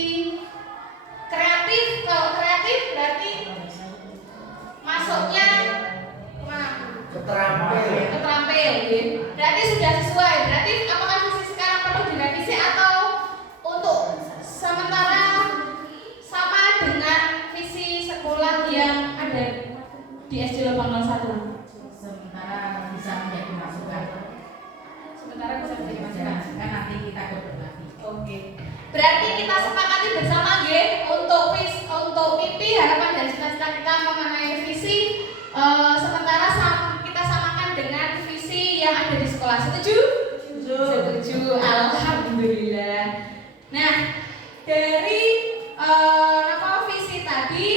bersama nggih untuk mimpi harapan dan cita-cita kita mengenai visi sementara kita samakan dengan visi yang ada di sekolah. Setuju? Setuju. Alhamdulillah. Nah, dari visi tadi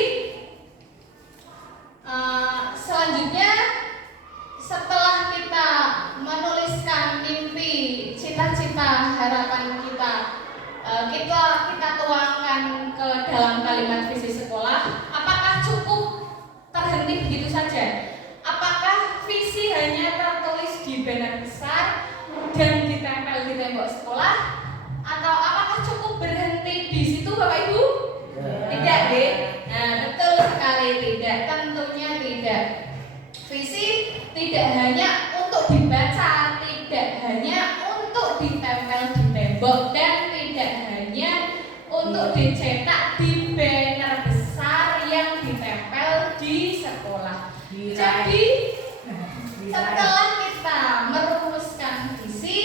selanjutnya setelah kita menuliskan mimpi, cita-cita, harapan kita, kita tuangkan ke dalam kalimat visi sekolah. Apakah cukup terhenti begitu saja? Apakah visi hanya tertulis di banner besar dan ditempel di tembok sekolah? Atau apakah cukup berhenti di situ, Bapak Ibu? Tidak, deh. Nah, betul sekali tidak. Tentunya tidak. Visi tidak hanya untuk dibaca, tidak hanya untuk ditempel di tembok, dan tidak hanya untuk dicetak di banner besar yang ditempel di sekolah. Jadi setelah kita merumuskan visi,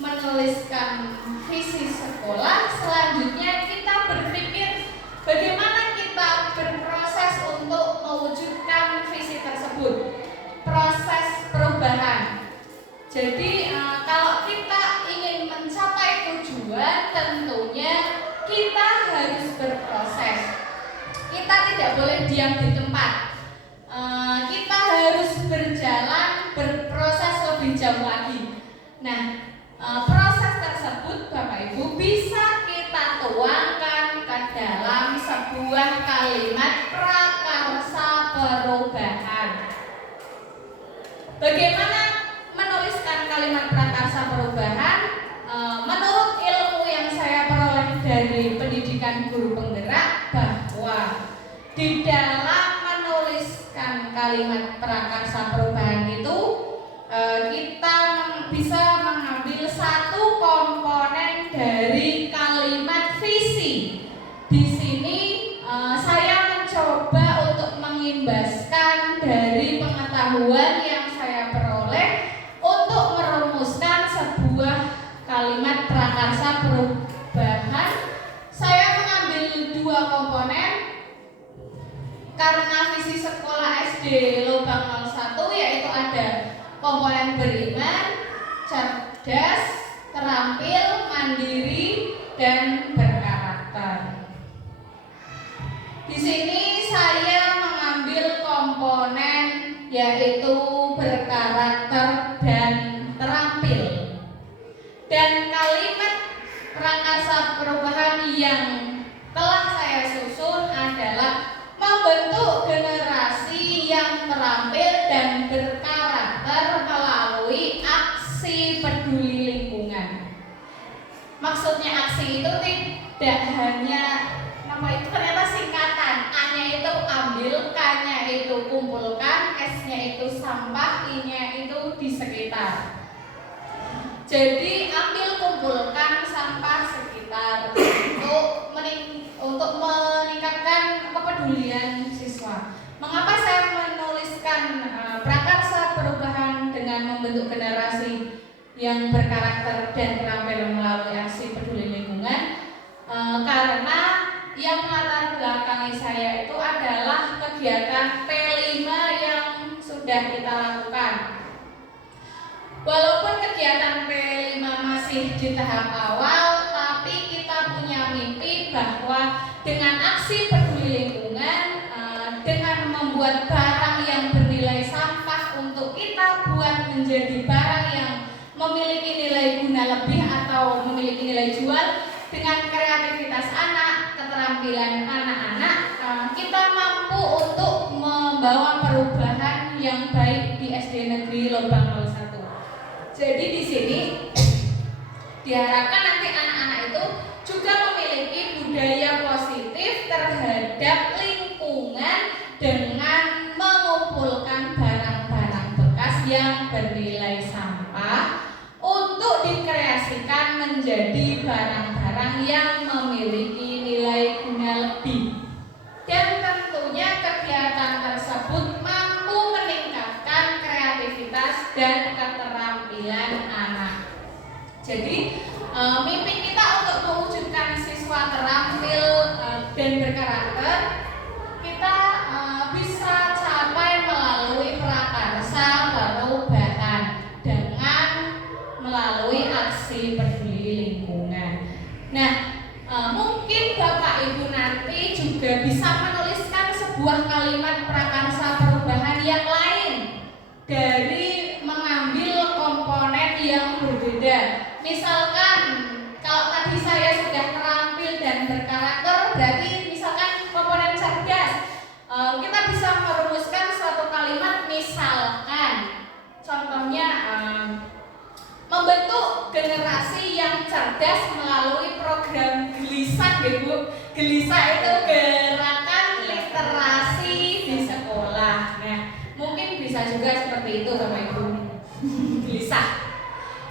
menuliskan visi sekolah, selanjutnya kita berpikir bagaimana kita berproses untuk mewujudkan visi tersebut. Proses perubahan. Jadi kalau kita ingin mencapai tujuan, tentunya kita harus berproses. Kita tidak boleh diam di tempat. Kita harus berjalan, berproses lebih jauh lagi. Nah, proses tersebut Bapak Ibu bisa kita tuangkan ke dalam sebuah kalimat prakarsa perubahan. Bagaimana menuliskan kalimat prakarsa perubahan? Menurut ilmu yang saya peroleh dari pendidikan guru penggerak, bahwa di dalam menuliskan kalimat prakarsa perubahan itu kita bisa mengambil satu komponen dari kalimat visi. Di sini saya mencoba untuk mengimbaskan dari pengetahuan yang saya peroleh untuk merumuskan sebuah kalimat prakarsa perubahan. Saya mengambil dua komponen karena visi sekolah SD Lubang 01, yaitu ada komponen beriman, cerdas, terampil, mandiri, dan berkarakter. Di sini saya mengambil komponen yaitu berkarakter dan terampil. Dan kalimat prakarsa perubahan yang telah saya susun adalah membentuk generasi yang terampil dan berkarakter melalui aksi peduli lingkungan. Maksudnya aksi itu tidak hanya itu ternyata singkatan. A-nya itu ambil, K-nya itu kumpulkan, S-nya itu sampah, I-nya itu di sekitar. Jadi ambil, kumpulkan sampah sekitar untuk meningkatkan kepedulian siswa. Mengapa saya menuliskan prakarsa perubahan dengan membentuk generasi yang berkarakter dan terampil melalui aksi peduli lingkungan? Karena yang melatar belakangi saya itu adalah kegiatan P5 yang sudah kita lakukan. Walaupun kegiatan P5 masih di tahap awal, tapi kita punya mimpi bahwa dengan aksi peduli lingkungan, dengan membuat barang yang bernilai sampah untuk kita buat menjadi barang yang memiliki nilai guna lebih atau memiliki nilai jual, dengan kreativitas anak, keterampilan anak-anak, kita mampu untuk membawa perubahan yang baik di SD Negeri Lubang 01. Jadi di sini diharapkan nanti anak-anak itu juga memiliki budaya positif terhadap lingkungan dengan mengumpulkan barang-barang bekas yang bernilai sampah untuk dikreasikan menjadi barang-barang yang memiliki nilai guna lebih. Dan tentunya kegiatan tersebut mampu meningkatkan kreativitas dan keterampilan anak. Jadi mimpi kita untuk mewujudkan siswa terampil, mungkin Bapak Ibu nanti juga bisa menuliskan sebuah kalimat prakarsa perubahan yang lain dari mengambil komponen yang berbeda. Misalkan kalau tadi saya sudah terampil dan berkarakter, berarti misalkan komponen cerdas, kita bisa merumuskan suatu kalimat, misalkan contohnya membentuk generasi yang cerdas melalui program Gelisah, Bu. Gelisah itu gerakan literasi di sekolah. Nah, mungkin bisa juga seperti itu Bapak Ibu. Gelisah.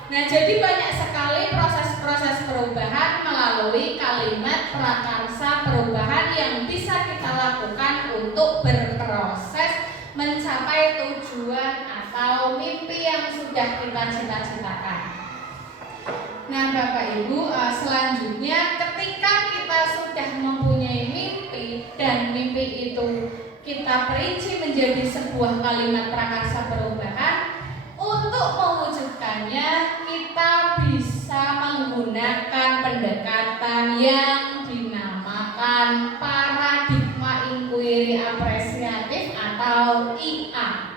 Nah, jadi banyak sekali proses-proses perubahan melalui kalimat prakarsa perubahan yang bisa kita lakukan untuk berproses mencapai tujuan atau mimpi yang sudah kita cita-citakan. Nah, Bapak Ibu, selanjutnya ketika kita sudah mempunyai mimpi dan mimpi itu kita perinci menjadi sebuah kalimat prakarsa perubahan, untuk mewujudkannya kita bisa menggunakan pendekatan yang dinamakan paradigma inquiry apresiatif atau IA.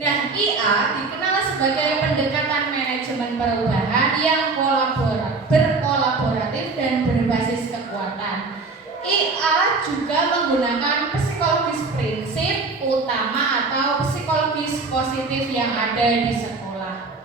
Nah, IA dikenal sebagai pendekatan manajemen perubahan yang berkolaboratif dan berbasis kekuatan. IA juga menggunakan psikologis prinsip utama atau psikologis positif yang ada di sekolah.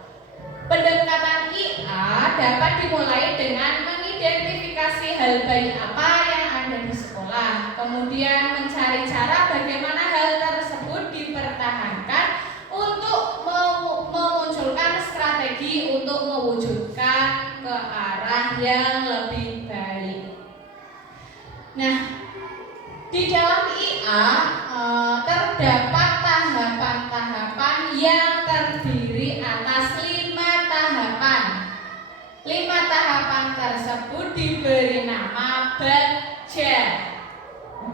Pendekatan IA dapat dimulai dengan mengidentifikasi hal baik apa yang ada di sekolah, kemudian mencari cara bagaimana hal tersebut dipertahankan untuk memunculkan strategi untuk mewujudkan ke arah yang lebih baik. Nah, di dalam IA terdapat tahapan-tahapan yang terdiri atas 5 tahapan. 5 tahapan tersebut diberi nama baja.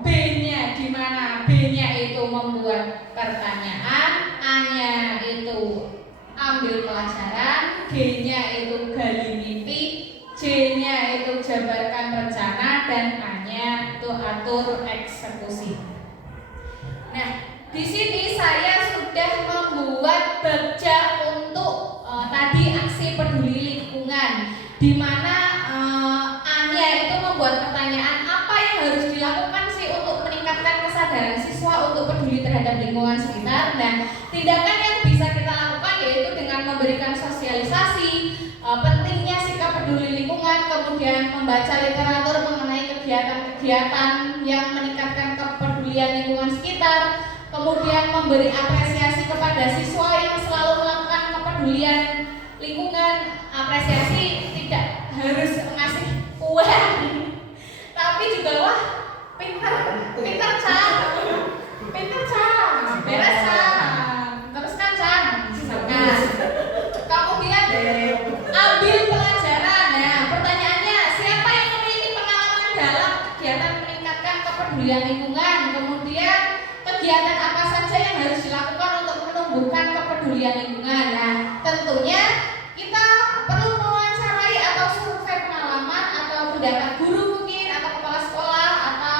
B-nya di mana? B-nya itu membuat pertanyaan, A-nya itu ambil pelajaran, G-nya itu gali mimpi, C-nya itu jabarkan rencana, dan A-nya itu atur eksekusi. Nah, di sini saya sudah membuat baja untuk tadi aksi peduli lingkungan, di mana A-nya itu membuat pertanyaan apa yang harus dilakukan sih untuk meningkatkan kesadaran siswa untuk peduli terhadap lingkungan sekitar. Nah, tindakan yang bisa kita lakukan yaitu dengan memberikan sosialisasi pentingnya sikap peduli lingkungan, kemudian membaca literatur mengenai kegiatan-kegiatan yang meningkatkan kepedulian lingkungan sekitar, kemudian memberi apresiasi kepada siswa yang selalu melakukan kepedulian lingkungan. Apresiasi tidak harus ngasih uang, tapi juga wah pintar Cang, beres Cang, teruskan Cang, misalkan. Kemudian ambil pelajaran. Nah, pertanyaannya, siapa yang memiliki pengalaman dalam kegiatan meningkatkan kepedulian lingkungan? Kemudian kegiatan apa saja yang harus dilakukan untuk menumbuhkan kepedulian lingkungan? Nah, tentunya kita perlu mewawancarai atau survei pengalaman atau pendapat guru mungkin, atau kepala sekolah, atau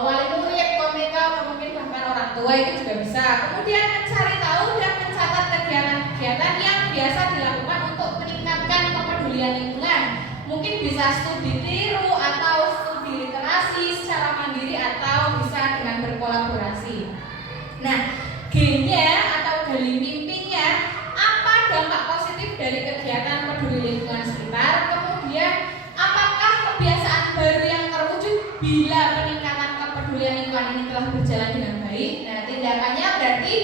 wali murid, komika, atau mungkin bahkan orang tua, itu juga bisa. Kemudian mencari tahu dan mencatat kegiatan-kegiatan yang biasa dilakukan untuk meningkatkan kepedulian lingkungan. Mungkin bisa studi tiru atau studi literasi secara mandiri atau bisa dengan berkolaborasi. Nah, G-nya atau gali mimpinya, apa dampak positif dari kegiatan peduli lingkungan sekitar? Kemudian apakah kebiasaan baru yang terwujud bila peningkatan kepedulian lingkungan ini telah berjalan dengan baik? Nah, tindakannya berarti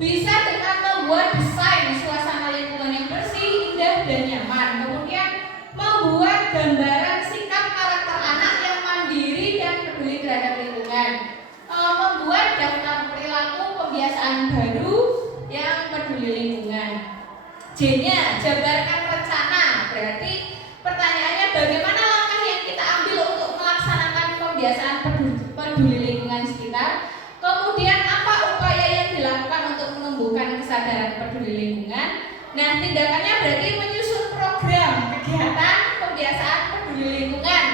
bisa dengan membuat desain suasana lingkungan yang bersih, indah, dan nyaman. Kemudian membuat gambaran sikap karakter anak yang mandiri dan peduli terhadap lingkungan. Membuat daftar perilaku kebiasaan baru yang peduli lingkungan. J-nya jabarkan rencana. Berarti pertanyaannya, bagaimana langkah yang kita ambil untuk melaksanakan kebiasaan peduli lingkungan sekitar? Kemudian apa upaya yang dilakukan untuk menumbuhkan kesadaran peduli lingkungan? Nah, tindakannya berarti menyusun program kegiatan kebiasaan peduli lingkungan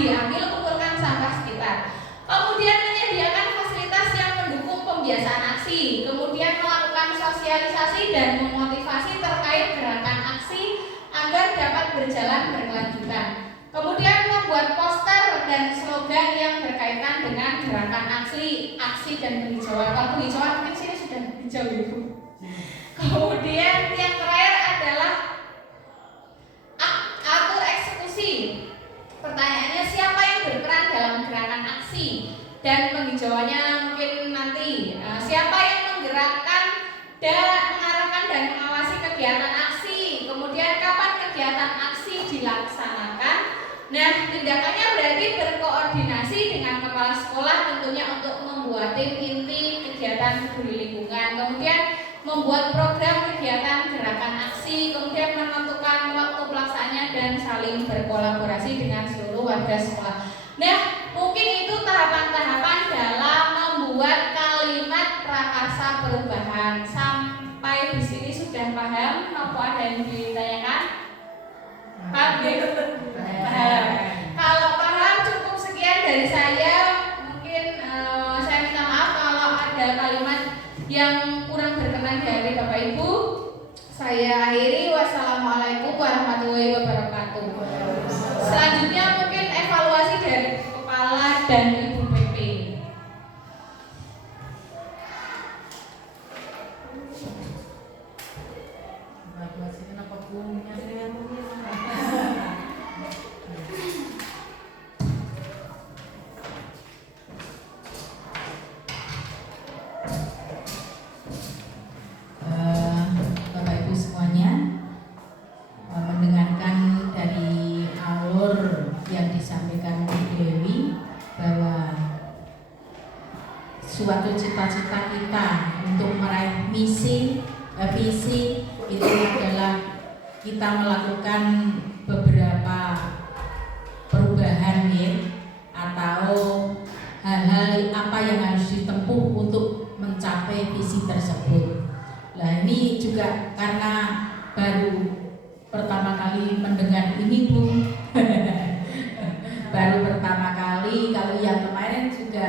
diambil, kumpulkan sampah sekitar. Kemudian menyediakan fasilitas yang mendukung pembiasaan aksi, kemudian melakukan sosialisasi dan memotivasi terkait gerakan aksi agar dapat berjalan berkelanjutan. Kemudian membuat poster dan slogan yang berkaitan dengan gerakan aksi dan penghijauan. Kalau penghijauan mungkin sini sudah hijau itu. Kemudian yang terakhir adalah atur eksekusi. Pertanyaannya, siapa yang berperan dalam gerakan aksi dan penghijauannya mungkin nanti. Siapa yang menggerakkan dan mengarahkan dan mengawasi kegiatan aksi, kemudian kapan kegiatan aksi dilaksanakan. Nah, tindakannya berarti berkoordinasi dengan kepala sekolah tentunya untuk membuat tim inti kegiatan peduli lingkungan, kemudian membuat program kegiatan gerakan aksi, kemudian menentukan waktu pelaksanaannya dan saling berkolaborasi dengan seluruh warga sekolah. Nah, mungkin itu tahapan-tahapan dalam membuat kalimat prakarsa perubahan. Sampai di sini sudah paham? Apa ada yang ditanyakan? Paham? Paham. Kalau paham cukup sekian dari saya. Mungkin saya minta maaf kalau ada kalimat yang kurang berkenan dari Bapak Ibu. Saya akhiri. Wassalamualaikum warahmatullahi wabarakatuh. Selanjutnya mungkin evaluasi dari kepala dan Ibu PP. Evaluasi kenapa punya Bapak Ibu semuanya, mendengarkan dari alur yang disampaikan Bu Dewi bahwa suatu cita-cita kita untuk meraih visi itu adalah kita melakukan beberapa perubahan ya, atau hal-hal apa yang harus ditempuh untuk mencapai visi tersebut. Nah, ini juga karena baru pertama kali mendengar ini Bu. Baru pertama kali, kalau yang kemarin juga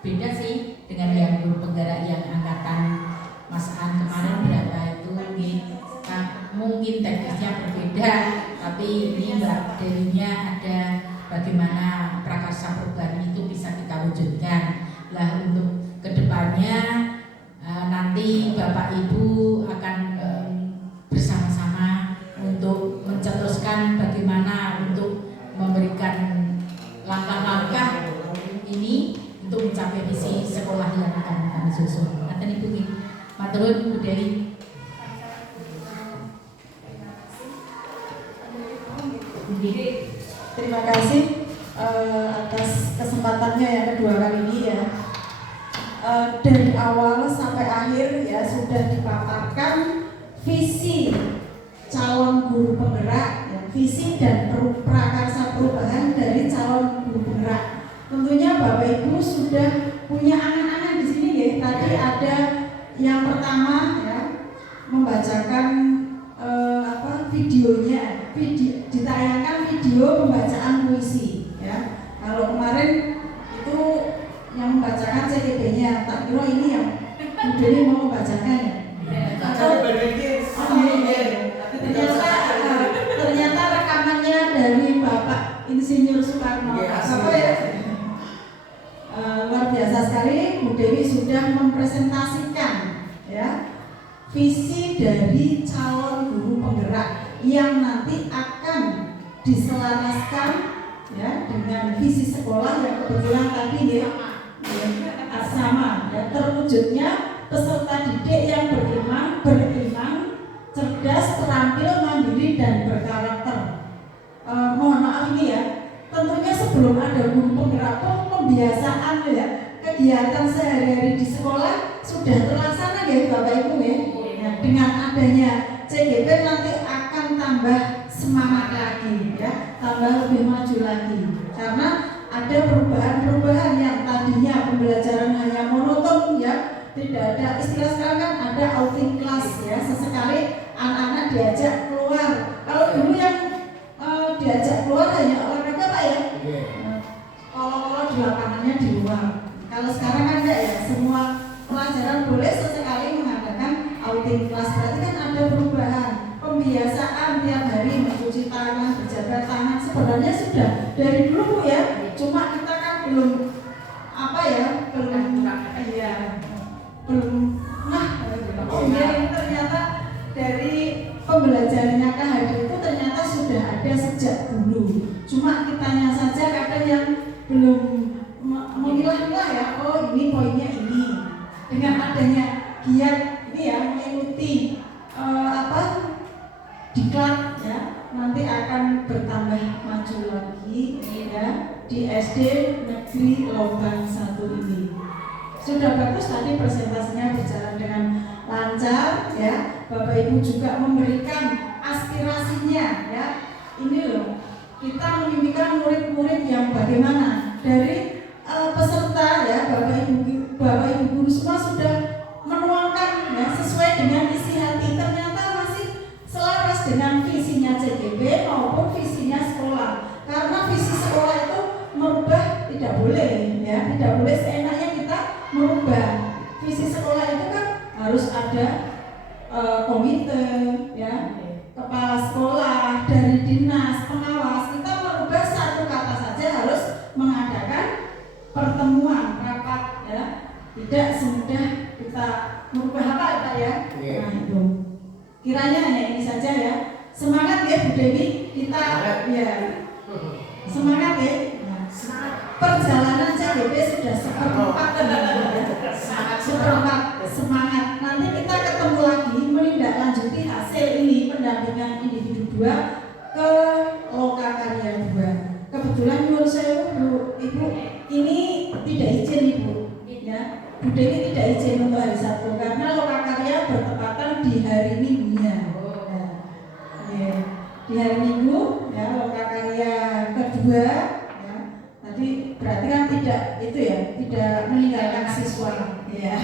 beda sih dengan yang guru penggerak yang angkatan Mas An kemarin berapa itu mungkin teknisnya berbeda, tapi ini Mbak Dewinya ada bagaimana prakarsa perubahan itu bisa kita wujudkan. Lah untuk kedepannya nanti Bapak Ibu akan bersama-sama untuk mencetuskan bagaimana untuk memberikan langkah-langkah ini untuk mencapai visi sekolah yang akan kami susun. Ngaten Ibu nggih. Matur nuwun Bu Dewi. Terima kasih atas kesempatannya yang kedua kali ini ya. Dari awal sampai akhir ya sudah dipaparkan visi calon guru penggerak, ya, visi dan prakarsa perubahan dari calon guru penggerak. Tentunya Bapak Ibu sudah punya angan-angan di sini ya. Tadi ada yang pertama ya, membacakan videonya, ditayangkan video pembacaan puisi ya. Kalau kemarin itu yang membacakan CTB-nya, tak kira ini yang Budeni mau membacakan ya. Ternyata rekamannya dari Bapak Insinyur Soekarno. Apa ya? Luar biasa sekali, Bu Dewi sudah mempresentasikan ya visi dari calon guru penggerak yang nanti akan diselaraskan ya dengan visi sekolah yang kebetulan tadi ya sama ya, terwujudnya peserta didik yang beriman, cerdas, terampil, mandiri dan berkarakter. Mohon maaf ini ya, tentunya sebelum ada guru penggerak pembiasaan ya, kegiatan sehari-hari di sekolah sudah terlaksana ya Bapak Ibu ya. Nah, dengan adanya CGP nanti akan tambah semangat lagi ya, tambah lebih maju lagi karena ada perubahan-perubahan yang tadinya pembelajaran hanya monoton ya, tidak ada istilah sekarang kan ada outing class ya, sesekali anak-anak diajak keluar. Kalau dulu yang diajak keluar hanya olahraga Pak ya, di luar. Kalau sekarang kan enggak ya, semua pelajaran boleh sesekali mengadakan outing kelas, berarti kan ada perubahan. Pembiasaan tiap hari mencuci tangan, berjabat tangan sebenarnya sudah dari dulu ya. Cuma kita kan belum sehingga ini ternyata dari pembelajarannya KHD itu ternyata sudah ada sejak dulu. Cuma kitanya saja kadang yang belum memilah-milah ya. Oh ini poinnya ini. Dengan adanya giat ini ya mengikuti diklat ya, nanti akan bertambah maju lagi ya di SD Negeri Lobang 1 ini. Sudah bagus tadi presentasinya berjalan dengan lancar ya. Bapak Ibu juga memberikan aspirasinya ya. Ini loh, kita memimpikan murid-murid yang bagaimana dari peserta ya, Bapak Ibu guru semua sudah menuangkan ya sesuai dengan isi hati. Ternyata masih selaras dengan visinya CGB maupun visinya sekolah. Karena visi sekolah itu merubah tidak boleh ya, tidak boleh seenaknya kita merubah. Visi sekolah itu kan harus ada komite ya, kepala sekolah, dari dinas, pengawas. Kita merubah satu kata saja harus mengadakan pertemuan rapat ya. Tidak semudah kita merubah apa ya. Nah itu kiranya hanya ini saja ya. Semangat ya Bu Dewi, kita ya semangat ya. Perjalanan CGB sudah seperempat semangat. Nanti kita ketemu lagi menindaklanjuti hasil ini pendampingan individu 2 ke Lokakarya 2. Kebetulan menurut saya Ibu ini tidak izin Ibu ya. Bu Dewi tidak izin untuk hari Sabtu karena Lokakarya bertepatan di hari Minggunya. Ya. Di hari Minggu ya Lokakarya kedua. Jadi berarti kan tidak itu ya, tidak meninggalkan siswa ya,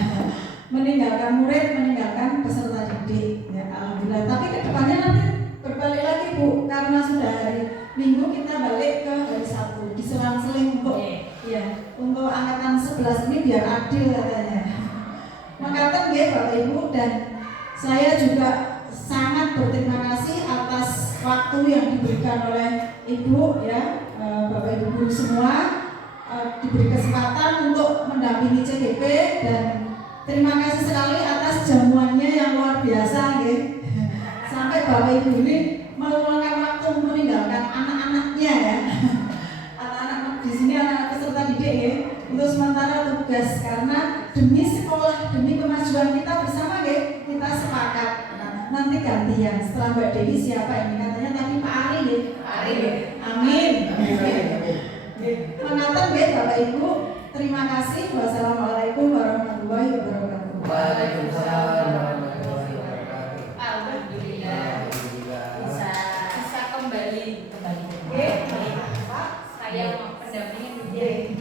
meninggalkan murid, meninggalkan peserta didik ya, alhamdulillah. Tapi kedepannya nanti berbalik lagi Bu, karena sudah hari Minggu kita balik ke hari Sabtu, diselang-seling untuk ya untuk angkatan 11 ini biar adil katanya. Makatan ya Bapak Ibu, dan saya juga sangat berterima kasih atas waktu yang diberikan oleh Ibu ya. Bapak Ibu guru semua diberi kesempatan untuk mendampingi CGP, dan terima kasih sekali atas jamuannya yang luar biasa ya. Sampai Bapak Ibu ini meluangkan waktu meninggalkan anak-anaknya ya. Anak-anak di sini anak peserta didik ya, untuk sementara tugas karena demi sekolah, demi kemajuan kita bersama ya, kita sepakat. Nanti gantian setelah Mbak Dewi siapa ini katanya tadi Pak Ari ya. Amin. Mengatur ya Bapak Ibu. Terima kasih. Wassalamualaikum warahmatullahi wabarakatuh. Waalaikumsalam warahmatullahi wabarakatuh. Alhamdulillah bisa kembali. Saya pendampingnya.